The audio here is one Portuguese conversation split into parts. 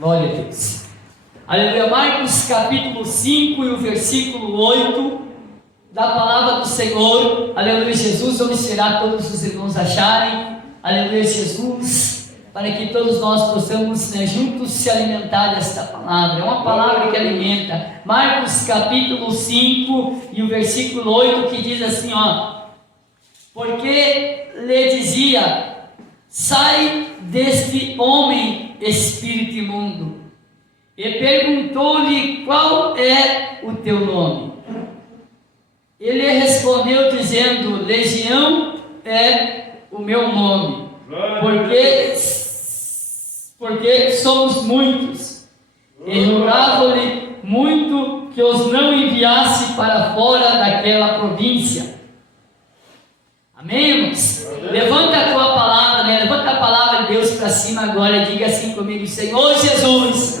Glória a Deus. Aleluia. Marcos capítulo 5 e o versículo 8 da palavra do Senhor. Aleluia, Jesus. Vamos esperar todos os irmãos acharem. Aleluia, Jesus. Para que todos nós possamos, juntos se alimentar desta palavra. É uma palavra que alimenta. Marcos capítulo 5 e o versículo 8 que diz assim, porque lhe dizia: sai deste homem, espírito imundo. E perguntou-lhe: qual é o teu nome? Ele respondeu dizendo: Legião é o meu nome, porque somos muitos. E rogava-lhe muito que os não enviasse para fora daquela província. Amém, irmãos? Levanta a tua palavra, levanta a palavra de Deus para cima agora e diga assim comigo: Senhor Jesus,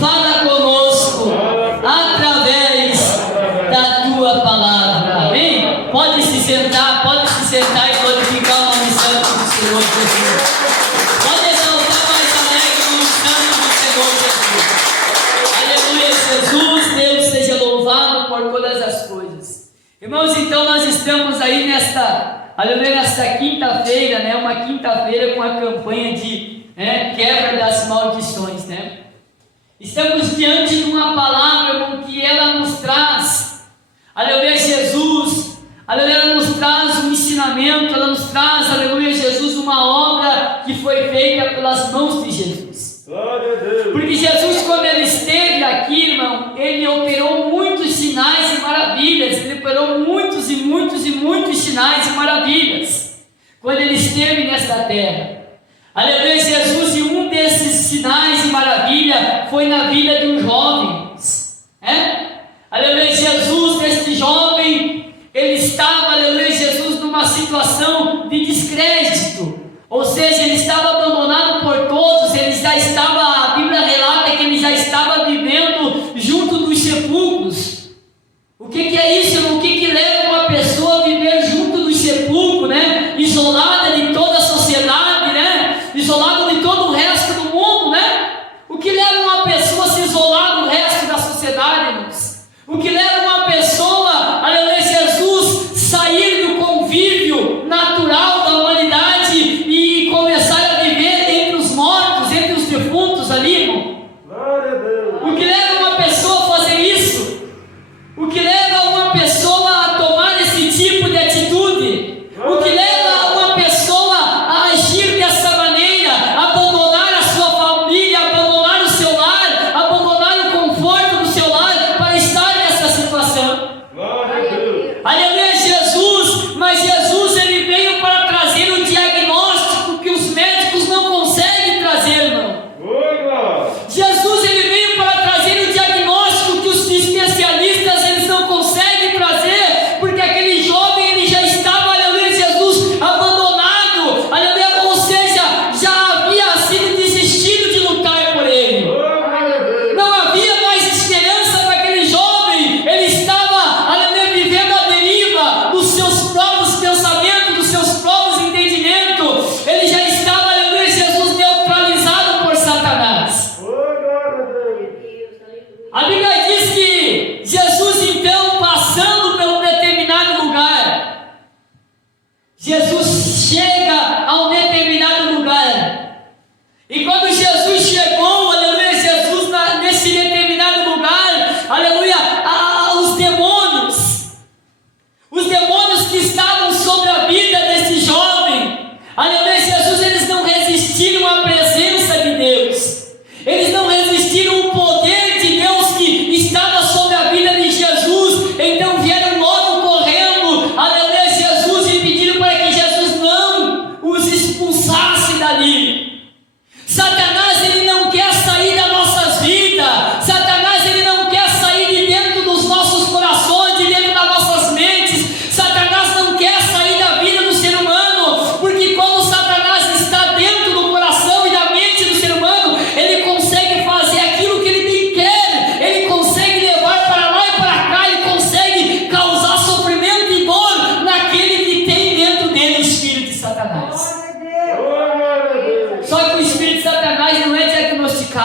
fala conosco através da tua palavra. Amém? Pode se sentar e glorificar o nome santo do Senhor Jesus. Pode exaltar mais alegre o nome santo do Senhor Jesus. Aleluia, Jesus, Deus seja louvado por todas as coisas. Irmãos, então nós estamos aí nesta quinta-feira, uma quinta-feira com a campanha de quebra das maldições, Estamos diante de uma palavra que ela nos traz, aleluia, Jesus, aleluia, ela nos traz um ensinamento, ela nos traz, aleluia, Jesus, uma obra que foi feita pelas mãos de Jesus. Glória a Deus. Porque Jesus, quando ele esteve aqui, irmão, ele operou muitos sinais e maravilhas, ele operou muitos e muitos e muitos sinais e maravilhas, quando ele esteve nesta terra. Aleluia, Jesus, e um desses sinais e maravilha foi na vida de um jovem, aleluia, Jesus, deste jovem, ele estava, aleluia, Jesus, numa situação de descrédito, ou seja, ele estava abandonado por todos, ele já estava, a Bíblia relata que ele já estava vivendo junto dos sepulcros. O que é isso, irmão? O que leva uma pessoa a viver junto dos sepulcros, isolada de toda a sociedade, isolado de todo o resto do mundo, O que leva uma pessoa a se isolar do resto da sociedade, irmãos? O que leva uma pessoa, aleluia, Jesus, sair do convívio natural da humanidade e começar a viver entre os mortos, entre os defuntos ali, irmão? Glória a Deus. O que leva uma pessoa a fazer isso? O que leva uma pessoa a tomar esse tipo de atitude? O que leva uma pessoa a agir dessa maneira, abandonar a sua família, abandonar o seu lar, abandonar o conforto do seu lar para estar nessa situação? Glória a Deus. Aleluia, Jesus, mas Jesus, ele veio para trazer o diagnóstico que os médicos não conseguem trazer, irmão.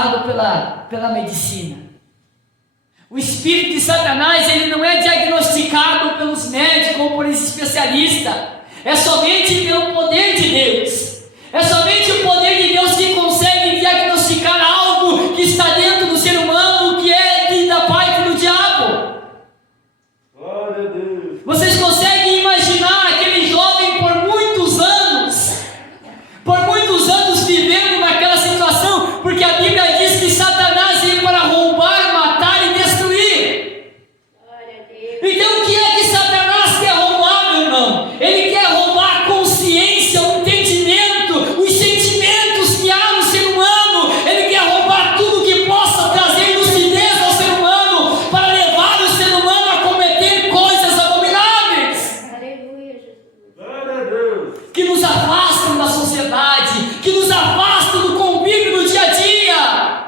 diagnosticado pela medicina. O espírito de Satanás, ele não é diagnosticado pelos médicos ou por esse especialista. É somente pelo poder de Deus. É somente o poder de Deus que consegue diagnosticar algo que está dentro do ser humano, que é da parte do diabo. Glória a Deus. Vocês conseguem imaginar aquele jovem por muitos anos vivendo naquela situação? Porque a Bíblia diz que Satanás veio para roubar, matar e destruir. Então o que é que Satanás quer roubar, meu irmão? Ele quer roubar a consciência, o entendimento, os sentimentos que há no ser humano. Ele quer roubar tudo que possa trazer lucidez ao ser humano, para levar o ser humano a cometer coisas abomináveis. Aleluia, Jesus. Glória a Deus. Que nos afastam da sociedade, que nos afastam do convívio no dia a dia.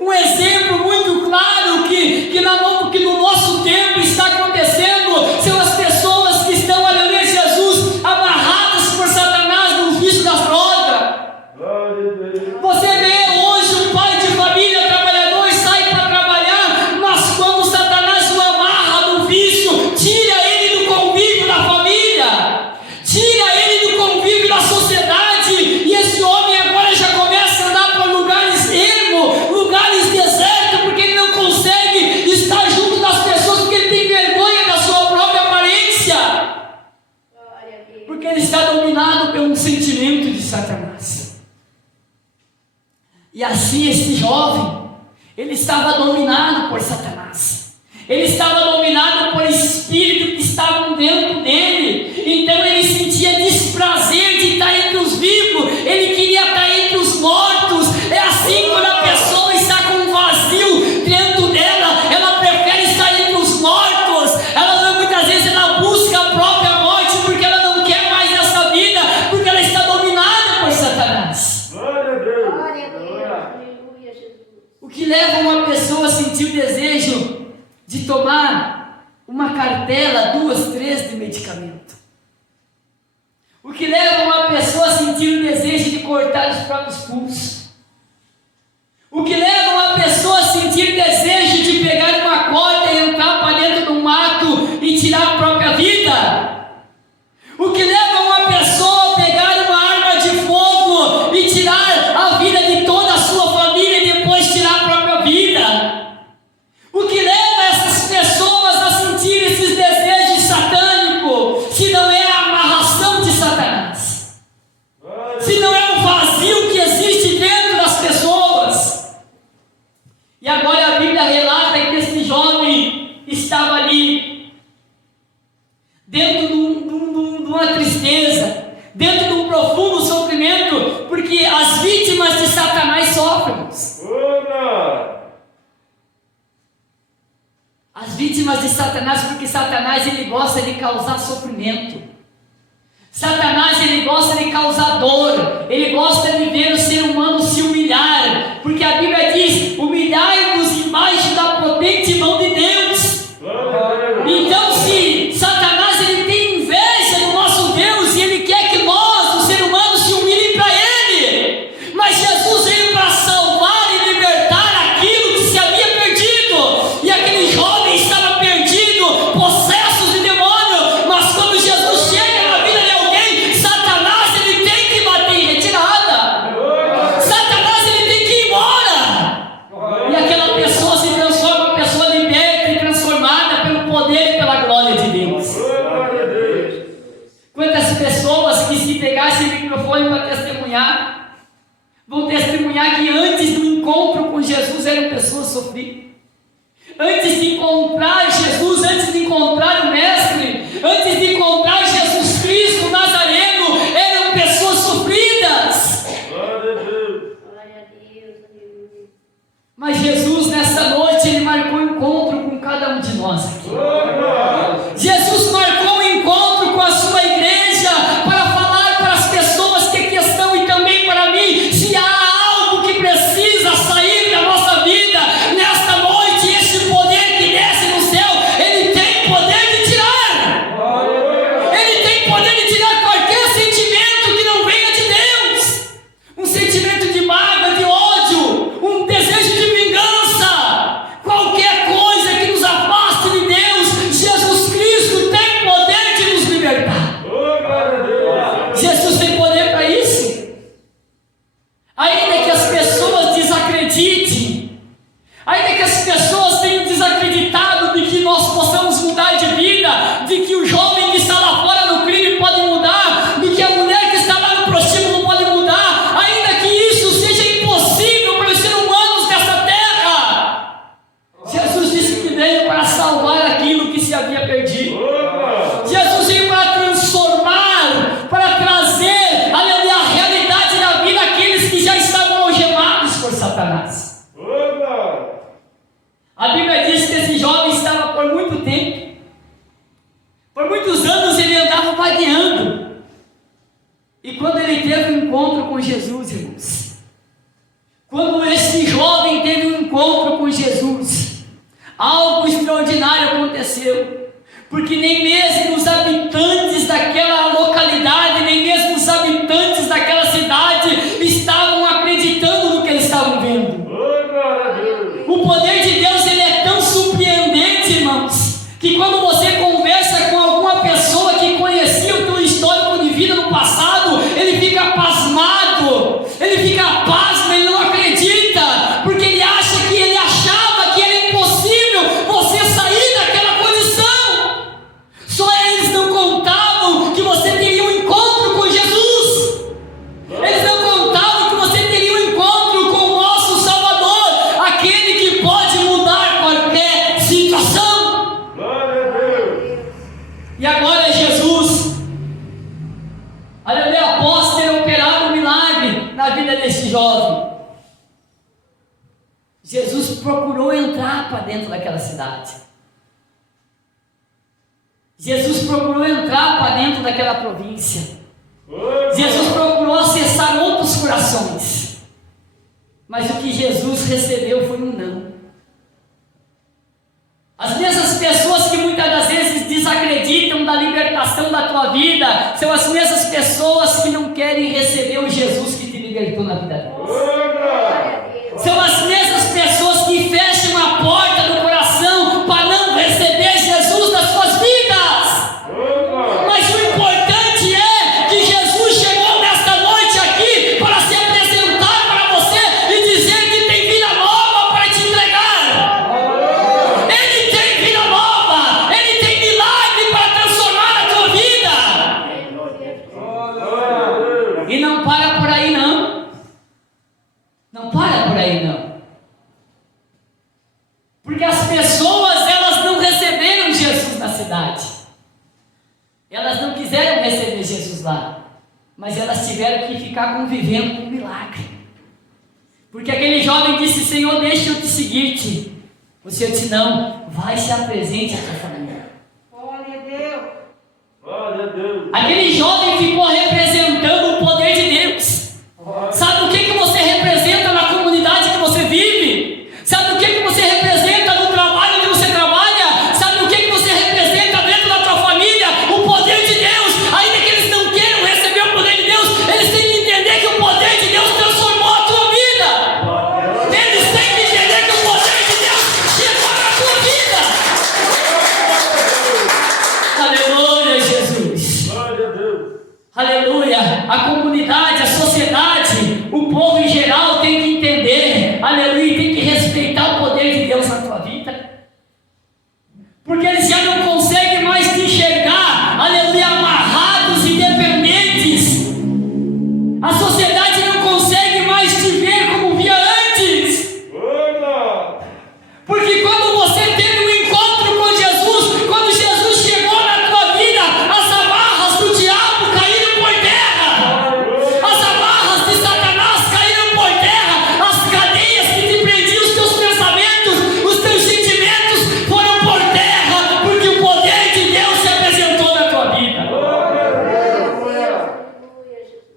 Um exemplo muito claro que no nosso tempo está acontecendo são as pessoas que estão, aleluia, Jesus, amarradas por Satanás no vício das drogas. Glória a Deus. Você vê hoje um pai de família, trabalhador, sai para trabalhar, mas quando Satanás o amarra no vício, tira ele do convívio da família, tira ele do convívio da sociedade, e esse homem agora já começa a andar para lugares ermos, lugares desertos, porque ele não consegue estar junto das pessoas, porque ele tem vergonha da sua própria aparência, Glória a Deus. porque ele está dominado pelo sentimento de Satanás. E assim este jovem, ele estava dominado por Satanás. Ele estava dominado por espíritos que estavam dentro dele. Então ele sentia desprazer de estar entre os vivos. Ele queria estar entre os mortos. É assim quando a pessoa está com um vazio dentro dela, ela prefere estar entre os mortos. Muitas vezes ela busca a própria morte porque ela não quer mais essa vida, porque ela está dominada por Satanás. Glória a Deus. Glória a Deus. Glória. Aleluia, Jesus. O que leva uma pessoa a sentir o desejo de tomar uma cartela, 2, 3 de medicamento? O que leva uma pessoa a sentir o desejo de cortar os próprios pulsos? O que leva uma pessoa a sentir o desejo de pegar uma corda e entrar para dentro do mato e tirar a própria vida? O que leva uma pessoa a pegar uma arma de fogo e tirar a vida de toda a sua família e depois tirar a própria vida? O que leva essas pessoas a sentir esses desejos satânicos, se não é a amarração de Satanás? Glória a Se não é o vazio que existe dentro das pessoas? E agora a Bíblia relata que esse jovem estava ali, dentro de uma tristeza, dentro de um profundo sofrimento, porque as vítimas de Satanás sofrem. Deus. As vítimas de Satanás, porque Satanás ele gosta de causar sofrimento. Satanás ele gosta de causar dor. Ele gosta de ver o ser humano se humilhar, porque a Bíblia diz: humilhai-vos embaixo da potente mão de Deus. Glória a Deus. Então, se Satanás ele tem inveja do nosso Deus e ele quer que nós, o ser humano, se humilhem para ele, mas Jesus veio para salvar e libertar aquilo que se havia perdido, e aquele jovem estava perdido, possessos de demônio. Mas quando Jesus chega na vida de alguém, Satanás ele tem que bater em retirada. Satanás ele tem que ir embora, e aquela pessoa se transforma em uma pessoa liberta e transformada pelo poder e pela glória de Deus. Glória a Deus. Quantas pessoas que, se pegassem o microfone para testemunhar, vão testemunhar que antes do encontro com Jesus eram pessoas sofridas. Antes de encontrar Jesus, antes de encontrar o Mestre, antes de encontrar Jesus Cristo, o Nazareno, eram pessoas sofridas. Glória a Deus. Glória a Deus. Aleluia. Mas Jesus, nessa noite, ele marcou um encontro com cada um de nós aqui. Glória. Jesus marcou um encontro com a sua igreja para falar para as pessoas que aqui estão e também para mim, se há algo que precisa sair da nossa vida nesta noite, esse poder que desce no céu, ele tem poder de tirar. Ele tem poder de tirar qualquer sentimento que não venha de Deus. Um sentimento de mágoa, de ódio, um desejo A Bíblia diz que esse jovem estava por muito tempo, por muitos anos ele andava vagueando. E quando ele teve um encontro com Jesus, irmãos, quando esse jovem teve um encontro com Jesus, algo extraordinário aconteceu, porque nem mesmo os habitantes daquela localidade, nem mesmo os habitantes daquela cidade estavam acreditando no que eles estavam vendo. O poder de Deus, ele é tão surpreendente, irmãos, que quando você conversa com alguma pessoa que conhecia o teu histórico de vida no passado, ele fica pasmado, ele fica pasmo, ele não acredita, porque ele acha que ele achava que era impossível você sair daquela condição. Só eles não contavam que você teria um encontro com Jesus. Eles não contavam que você teria um encontro com o nosso Salvador, aquele que pode mudar qualquer situação. Glória a Deus. E agora Jesus, aleluia, após ter operado um milagre na vida desse jovem, Jesus procurou entrar para dentro daquela cidade. Jesus procurou entrar para dentro daquela província. Jesus procurou acessar outros corações. Mas o que Jesus recebeu foi um não. As mesmas pessoas que muitas das vezes desacreditam da libertação da tua vida, são as mesmas pessoas que não querem receber o Jesus que te libertou na vida delas. São as mesmas pessoas que fecham a porta do coração para não receber Jesus nas suas vidas. Mas o importante é que Jesus chegou nesta noite aqui para se apresentar para você e dizer que tem vida nova para te entregar. Ele tem vida nova, ele tem milagre para transformar a tua vida. E não para por aí não. Não para por aí não. Porque as pessoas, elas não receberam Jesus na cidade. Elas não quiseram receber Jesus lá. Mas elas tiveram que ficar convivendo com o milagre. Porque aquele jovem disse: Senhor, deixa eu te seguir-te. O Senhor disse: não, vai, se apresente à tua família. Glória a Deus. Glória a Deus. Aquele jovem ficou representando o poder de Deus. Sabe o que você representa na comunidade que você vive? Sabe o que você representa no trabalho que você trabalha? Sabe o que você representa dentro da tua família? O poder de Deus. Ainda que eles não queiram receber o poder de Deus, eles têm que entender que o poder de Deus transformou a tua vida. Eles têm que entender que o poder de Deus chegou na tua vida. Aleluia, Jesus. Glória a Deus. Aleluia, a comunidade, a sociedade, o povo em geral tem que entender, aleluia, tem que respeitar o poder de Deus na tua vida, porque eles já não conseguem mais te enxergar, aleluia, amarrados e dependentes. A sociedade não consegue mais te ver como via antes, porque quando você teve um encontro com Jesus, quando Jesus chegou na tua vida, as amarras do diabo caíram por terra, as amarras de Satanás caíram por terra, as cadeias que te prendiam os teus pensamentos, os teus sentimentos foram por terra, porque o poder de Deus se apresentou na tua vida.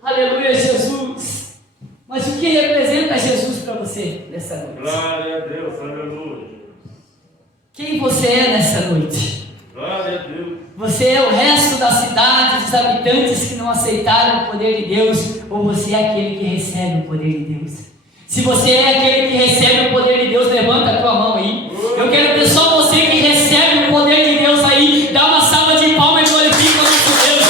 Aleluia, Jesus. Mas o que representa Jesus para você nessa noite? Glória a Deus. Aleluia. Quem você é nessa noite? Glória a Deus. Você é o resto da cidade, dos habitantes que não aceitaram o poder de Deus, ou você é aquele que recebe o poder de Deus? Se você é aquele que recebe o poder de Deus, levanta a tua mão aí. Eu quero ver só você que recebe o poder de Deus aí. Dá uma salva de palmas e glorifica o nosso Deus.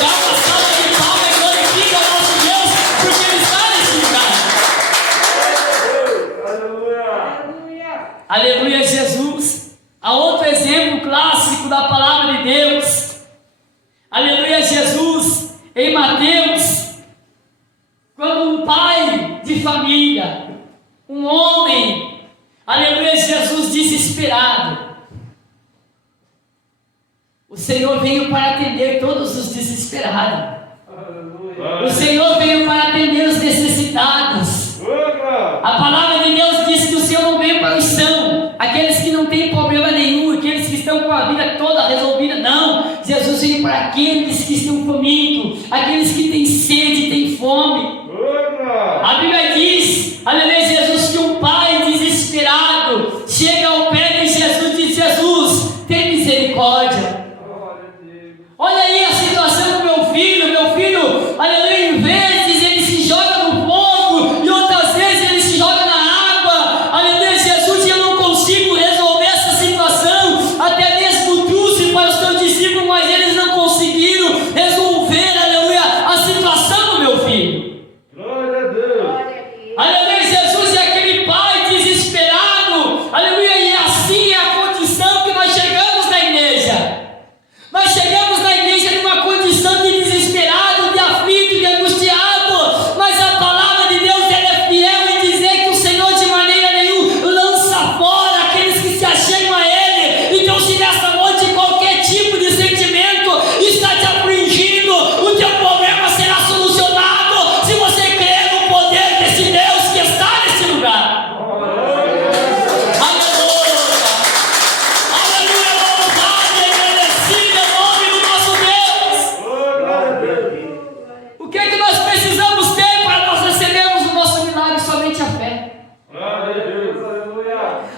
Dá uma salva de palmas e glorifica o nosso Deus, porque Ele está nesse lugar. Aleluia. Aleluia, Jesus. Há outro exemplo clássico da palavra de Deus. Aleluia, Jesus. Em Mateus, quando um pai de família, um homem, aleluia, Jesus desesperado, o Senhor veio para atender todos os desesperados. O Senhor veio para atender os necessitados. A palavra de Deus diz que o Senhor não veio para os são, aqueles para aqueles que estão famintos, aqueles que têm sede, têm fome. A Bíblia diz, aleluia, Jesus, que um pai desesperado chega ao pé de Jesus e diz: Jesus, tem misericórdia. Olha aí a situação do meu filho, aleluia, em vezes ele se joga no fogo e outras vezes ele se joga na água, aleluia, Jesus, eu não consigo resolver essa situação, até mesmo trouxe para os teus discípulos, mas eles não conseguiram resolver, aleluia, a situação do meu filho. Glória a Deus. Aleluia, Jesus é aquele pai desesperado, aleluia, e assim é a condição que nós chegamos na igreja. Nós chegamos na igreja numa condição de desesperado, de aflito, de angustiado, mas a palavra de Deus ela é fiel em dizer que o Senhor de maneira nenhuma lança fora aqueles que se achegam a Ele. Então, se nessa noite qualquer tipo de sentimento está te afligindo, o teu problema será solucionado se você crer no poder desse Deus que está nesse lugar. O que é que nós precisamos ter para nós recebermos o nosso milagre? Somente a fé.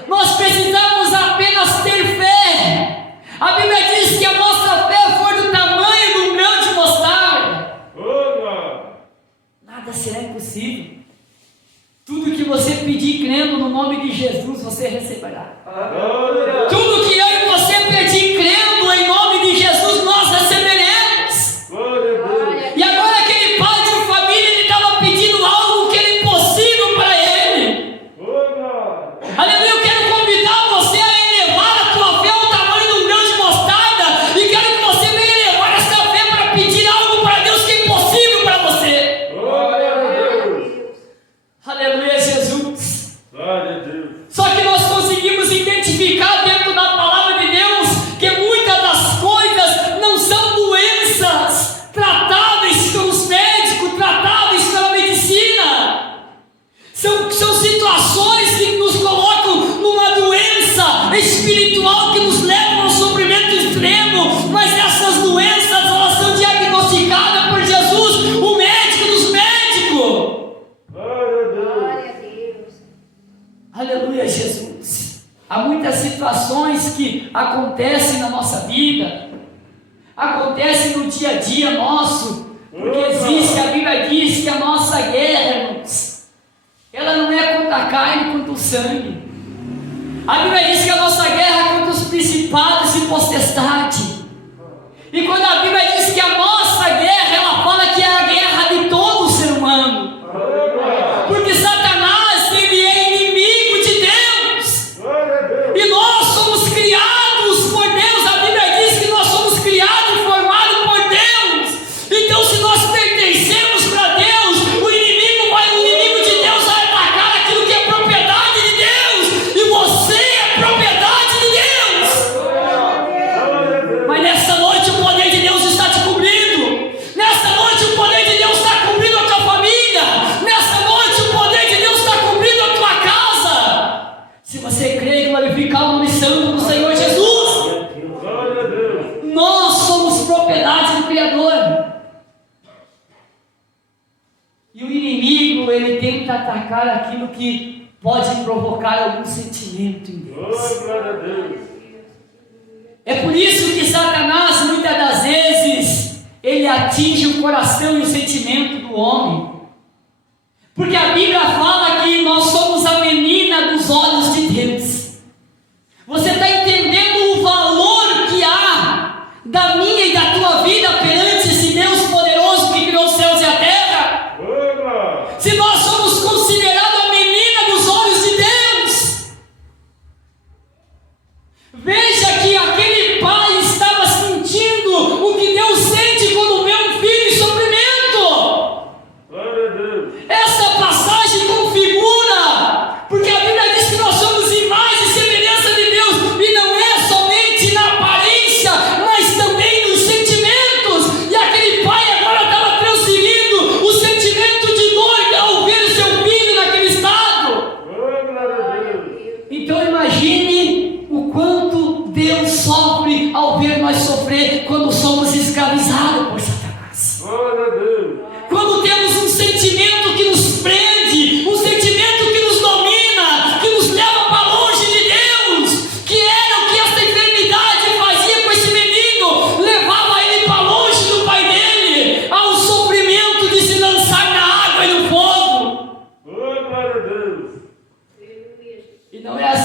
Nós precisamos apenas ter fé. A Bíblia diz que a nossa fé for do tamanho de um grão de mostarda, nada será impossível. Tudo que você pedir crendo no nome de Jesus, você receberá. Tudo que eu e você pedir crendo em nome de Jesus, nós receberemos. E agora aquele pai de família, ele estava pedindo algo que era impossível para ele. Aleluia, eu quero convidar você a elevar a tua fé ao tamanho de um grão de mostarda, e quero que você venha elevar essa fé para pedir algo para Deus que é impossível para você. Aleluia, Jesus. Só que nós conseguimos identificar dentro da palavra de Deus que muitas das coisas não são doenças tratáveis pelos médicos, tratáveis pela medicina. São situações que nos colocam numa doença espiritual que nos levam ao sofrimento extremo, mas essas doenças elas são diagnosticadas por Jesus, o médico dos médicos. Aleluia, Jesus. Há muitas situações que acontecem na nossa vida, acontecem no dia a dia nosso, porque existe, a Bíblia diz que a nossa guerra, irmãos, ela não é contra a carne, contra o sangue. A Bíblia diz que a nossa guerra é contra os principados e potestades. E quando a Bíblia diz que a nossa guerra, ela fala que é a guerra de todo o ser humano. Porque Satanás, ele é inimigo de Deus. E nós somos criados por Deus. A Bíblia diz que nós somos criados e formados por Deus. Então, se nós pertencemos para Deus, o inimigo de Deus vai atacar aquilo que é propriedade de Deus. E você é propriedade de Deus. Mas nessa noite o poder de Deus está te cobrindo. Nessa noite o poder de Deus está cobrindo a tua família. Nessa noite o poder de Deus está cobrindo a tua casa. Se você crê e glorificar o nome santo do Senhor Jesus, nós somos propriedade do Criador. E o inimigo, ele tenta atacar aquilo que pode provocar algum sentimento em Deus. É por isso que Satanás, muitas das vezes, ele atinge o coração e o sentimento do homem. Porque a Bíblia fala que nós somos a menina dos olhos de Deus. Você está entendendo o valor que há da minha e da tua vida perante esse Deus poderoso que criou os céus e a terra? Se nós somos considerados a menina dos olhos de Deus, veja que aquele pai estava sentindo o que Deus sente quando vê um filho em sofrimento. Essa passagem configura, porque a Bíblia diz que nós somos imagem e semelhança de Deus, e não é somente na aparência, mas também nos sentimentos. E aquele pai agora estava transferindo o sentimento de dor ao ver o seu filho naquele estado. Então imagine o quanto Deus sofre ao ver nós sofrer quando somos escravos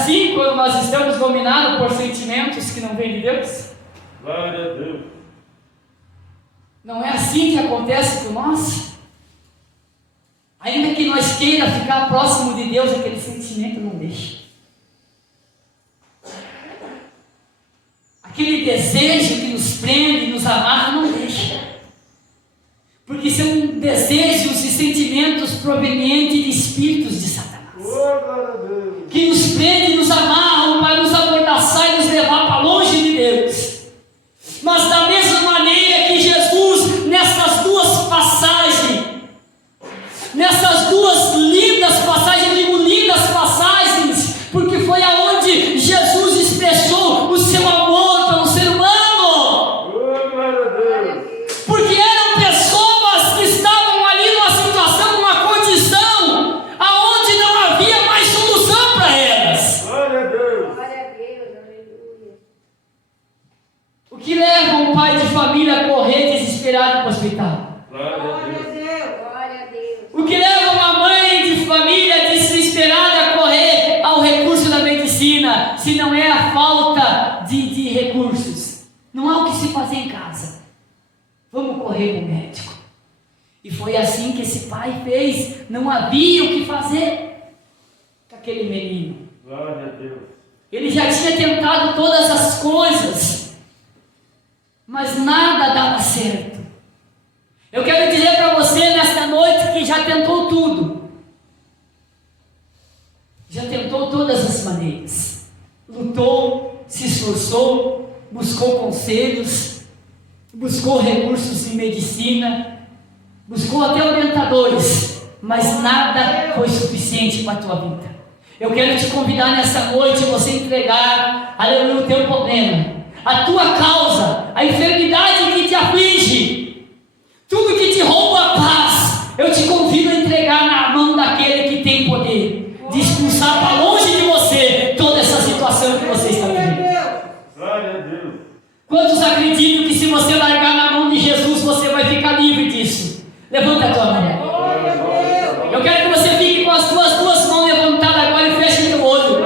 assim quando nós estamos dominados por sentimentos que não vêm de Deus? Glória a Deus. Não é assim que acontece com nós? Ainda que nós queira ficar próximo de Deus, aquele sentimento não deixa. Aquele desejo que nos prende, nos amarra, não deixa. Porque são desejos e sentimentos provenientes de espíritos de Satanás. Glória a Deus. Que nos prende, nos amarram para nos amordaçar e nos levar para longe de Deus. Mas da mesma maneira que Jesus, nessas duas passagens, nessas duas lindas passagens, digo lindas passagens, porque foi aonde Jesus expressou o seu amor pelo ser humano. Glória a Deus. Porque eram pessoas que estavam ali numa situação, numa condição, aonde não havia mais solução para elas. Glória a Deus. Glória a Deus, aleluia. O que leva um pai de família a correr desesperado para o hospital? Glória a Deus. Glória a Deus. O que leva uma mãe de família desesperada a correr ao recurso da medicina, se não é a falta de recursos? Não há o que se fazer em casa. Vamos correr para o médico. E foi assim que esse pai fez. Não havia o que fazer com aquele menino. Glória a Deus. Ele já tinha tentado todas as coisas, mas nada dava certo. Eu quero dizer para você nesta noite que já tentou tudo. Já tentou todas as maneiras. Lutou, se esforçou, buscou conselhos, buscou recursos em medicina, buscou até orientadores, mas nada foi suficiente para a tua vida. Eu quero te convidar nessa noite a você entregar, aleluia, o teu problema, a tua causa, a enfermidade que te aflige, tudo que te rouba a paz. Eu te convido a entregar na mão daquele que tem poder de expulsar para longe de você toda essa situação que você está vivendo. Glória a Deus. Quantos acreditam que se você largar na mão de Jesus, você vai ficar livre disso? Levanta a tua mão. Eu quero que você fique com as tuas duas mãos levantadas agora e feche teu olho.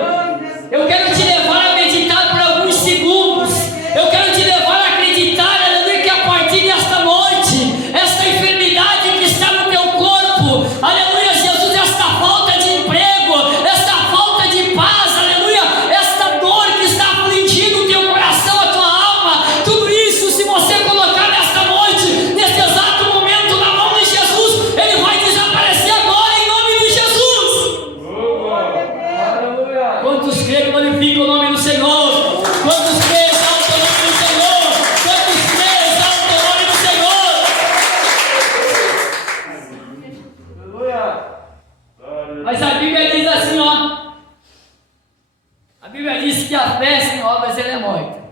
Eu quero te levar a meditar por alguns segundos. Eu quero te levar a acreditar, aleluia, que a partir desta noite, esta enfermidade que está no teu corpo, aleluia, Jesus, esta falta de emprego, esta falta de paz, aleluia, esta dor que está afligindo o teu coração, a tua alma, tudo isso, se você colocar nesta noite, neste exato momento, na mão de Jesus, ele vai desaparecer agora em nome de Jesus. Aleluia. Quantos creem, glorificam o nome do Senhor? Quantos creem, exaltam o nome do Senhor? Quantos creem, exaltam o nome do Senhor? Aleluia. Glória a Mas a Bíblia diz assim, ó. A Bíblia diz que a fé sem obras ela é morta.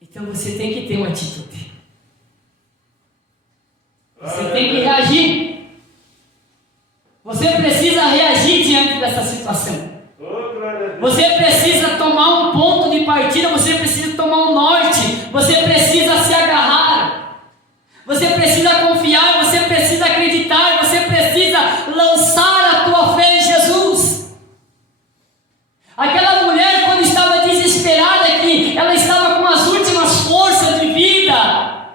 Então você tem que ter uma atitude. Você tem que reagir. Você precisa reagir diante dessa situação. Glória a Deus. Você precisa tomar um ponto de partida, você precisa tomar um norte, você precisa se agarrar, você precisa confiar, você precisa acreditar, você precisa lançar a tua fé em Jesus. Aquela mulher, quando estava desesperada, que ela estava com as últimas forças de vida,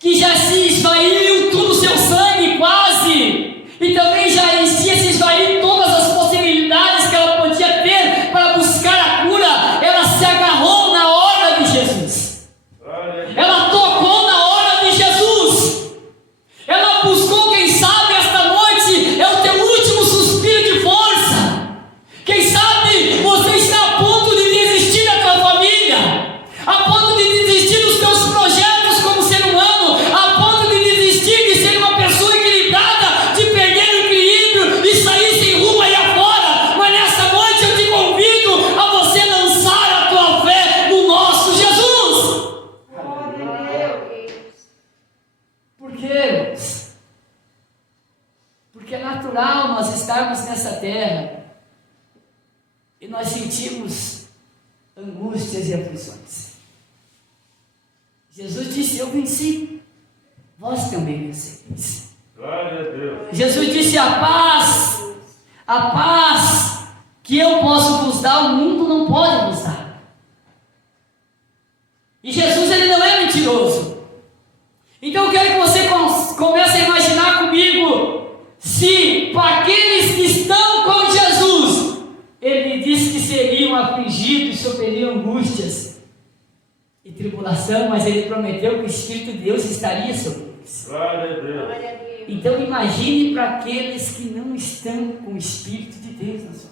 que já se esvaiu todo o seu sangue quase, e também já se esvaiu todas as possibilidades que ela podia ter para buscar a cura, ela se agarrou na hora de Jesus. Glória a Deus. Ela tocou na hora de Jesus. Ela buscou, quem sabe esta noite é o teu último suspiro de força. Quem sabe você está a ponto de desistir da tua família, a ponto de desistir dos teus projetos como ser humano, a ponto de desistir de ser uma pessoa equilibrada, de perder o equilíbrio e sair sem rumo aí afora. Mas nessa noite eu te convido a você lançar a tua fé no nosso Jesus. Glória a Deus. Por quê, irmãos? Porque é natural nós estarmos nessa terra e nós sentimos angústias e aflições. Jesus disse: eu venci, vós também venceis. Glória a Deus. Jesus disse: a A paz que eu posso vos dar, o mundo não pode vos dar. E Jesus, ele não é mentiroso. Então eu quero que você comece a imaginar comigo, se para aqueles que estão com Jesus, ele disse que seriam afligidos, sofreriam angústias e tribulação, mas ele prometeu que o Espírito de Deus estaria sobre eles. Glória a Deus. Glória a Deus. Então imagine para aqueles que não estão com o Espírito de Deus na sua